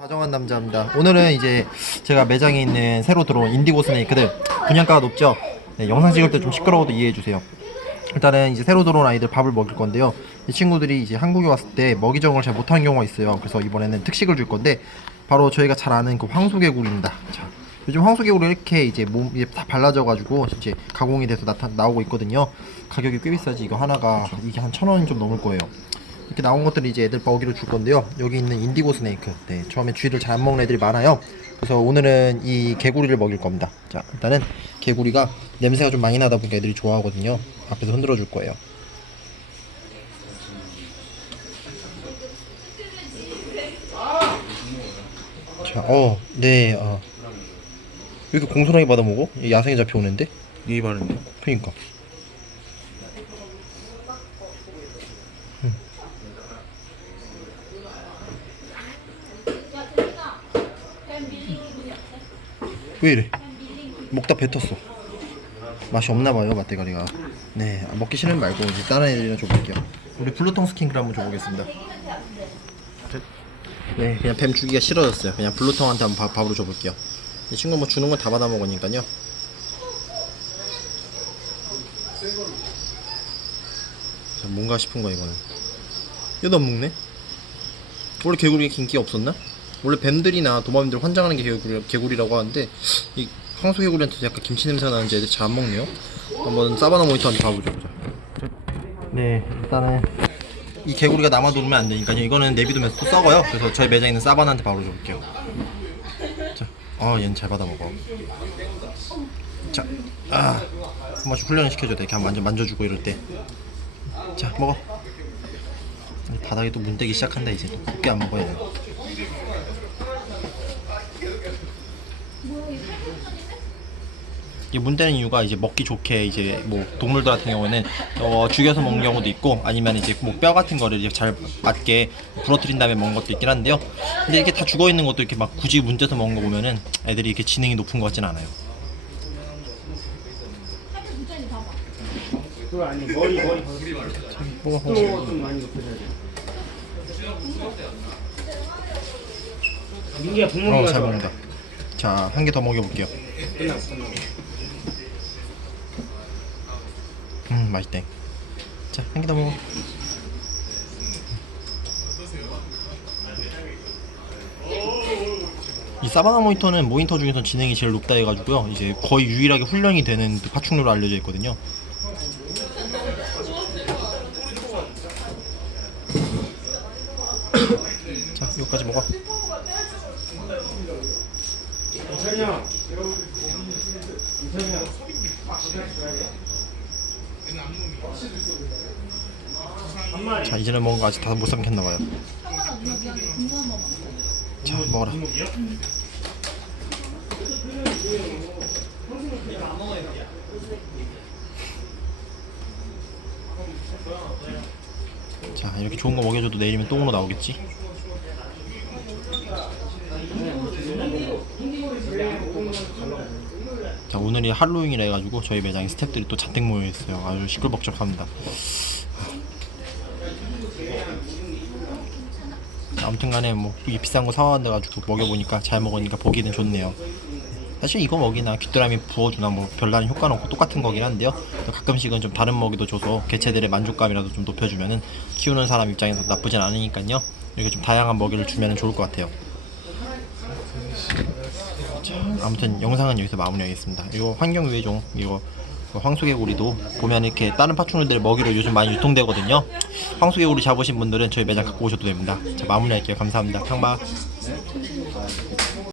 다정한 남자입니다. 오늘은 이제 제가 매장에 있는 새로 들어온 인디고 스네이크들 분양가가 높죠. 네, 영상 찍을 때 좀 시끄러워도 이해해 주세요. 일단은 이제 새로 들어온 아이들 밥을 먹일 건데요. 이 친구들이 이제 한국에 왔을 때 먹이 적응을 잘 못하는 경우가 있어요. 그래서 이번에는 특식을 줄 건데 바로 저희가 잘 아는 그 황소개구리입니다. 자, 요즘 황소개구리 이렇게 이제 몸 이제 다 발라져가지고 이제 가공이 돼서 나타 나오고 있거든요. 가격이 꽤 비싸지. 이거 하나가 이게 한 천 원이 좀 넘을 거예요. 이렇게 나온 것들을 이제 애들 먹이로 줄 건데요. 여기 있는 인디고 스네이크. 네, 처음에 쥐를 잘 안 먹는 애들이 많아요. 그래서 오늘은 이 개구리를 먹일 겁니다. 자, 일단은 개구리가 냄새가 좀 많이 나다 보니까 애들이 좋아하거든요. 앞에서 흔들어 줄 거예요. 자, 어, 네, 어. 왜 이렇게 공손하게 받아 먹어? 야생에 잡혀오는데? 예의 바른데 그니까. 왜 이래? 먹다 뱉었어. 맛이 없나 봐요, 맛대가리가. 네, 아, 먹기 싫으면 말고 이제 다른 애들이나 줘볼게요. 우리 블루통 스킨크를 한번 줘보겠습니다. 네, 그냥 뱀 주기가 싫어졌어요. 그냥 블루통한테 한번 밥, 밥으로 줘볼게요. 이 친구 뭐 주는 건 다 받아 먹으니까요. 자, 뭔가 싶은 거야 이거는 얘도 안 먹네? 원래 개구리가 인기 없었나? 원래 뱀들이나 도마뱀들 환장하는 게 개구리, 개구리라고 하는데 이 황소 개구리한테 약간 김치 냄새 나는지 애들 잘 안 먹네요 한번 사바나 모니터한테 보자. 네 일단은 이 개구리가 남아 돌면 안 되니까요 이거는 내비두면 또 썩어요 그래서 저희 매장에 있는 사바나한테 바로 줘볼게요 자, 아 얘는 잘 받아 먹어 자, 아, 한 번씩 훈련을 시켜줘야 돼. 이렇게 한번 만져, 만져주고 이럴 때. 자, 먹어. 바닥에 또 문대기 시작한다 이제. 곱게 안 먹어야 돼. 이게 문대는 이유가 이제 먹기 좋게 이제 뭐 동물들 같은 경우는 어, 죽여서 먹는 경우도 있고 아니면 이제 뭐 뼈 같은 거를 이제 잘 맞게 부러뜨린 다음에 먹는 것도 있긴 한데요. 근데 이게 다 죽어 있는 것도 이렇게 막 굳이 문대서 먹는 거 보면은 애들이 이렇게 지능이 높은 것 같진 않아요. 그거 아니 머리 머리 뭐가 또좀 많이 높여줘야 돼. 민기야 국 먹는 어, 거 잘. 먹는다. 자, 한 개 더 먹여볼게요. 음, 맛있대. 자, 한 개 더 먹어. 이 사바나 모니터는 모니터 중에서 지능이 제일 높다 해가지고요. 이제 거의 유일하게 훈련이 되는 그 파충류로 알려져 있거든요. 자, 이거까지 먹어. 자, 이전에 먹은 거 아직 다 못 삼켰나 봐요. 자, 먹어라. 자, 이렇게 좋은 거 먹여줘도 내일이면 똥으로 나오겠지? 오늘이 할로윈이라 해가지고 저희 매장에 스태프들이 또 잔뜩 모여있어요. 아주 시끌벅적합니다. 아무튼 간에 뭐이 비싼 거 사와한다 가지고 먹여보니까 잘 먹으니까 보기는 좋네요. 사실 이거 먹이나 귀뚜라미 부어주나 뭐 별다른 효과는 없고 똑같은 거긴 한데요. 또 가끔씩은 좀 다른 먹이도 줘서 개체들의 만족감이라도 좀 높여주면은 키우는 사람 입장에서 나쁘진 않으니까요. 이렇게 좀 다양한 먹이를 주면 좋을 것 같아요. 자, 아무튼 영상은 여기서 마무리하겠습니다. 이거 환경유해종 이거 그 황소개구리도 보면 이렇게 다른 파충류들의 먹이로 요즘 많이 유통되거든요. 황소개구리 잡으신 분들은 저희 매장 갖고 오셔도 됩니다. 자 마무리할게요. 감사합니다. 평바.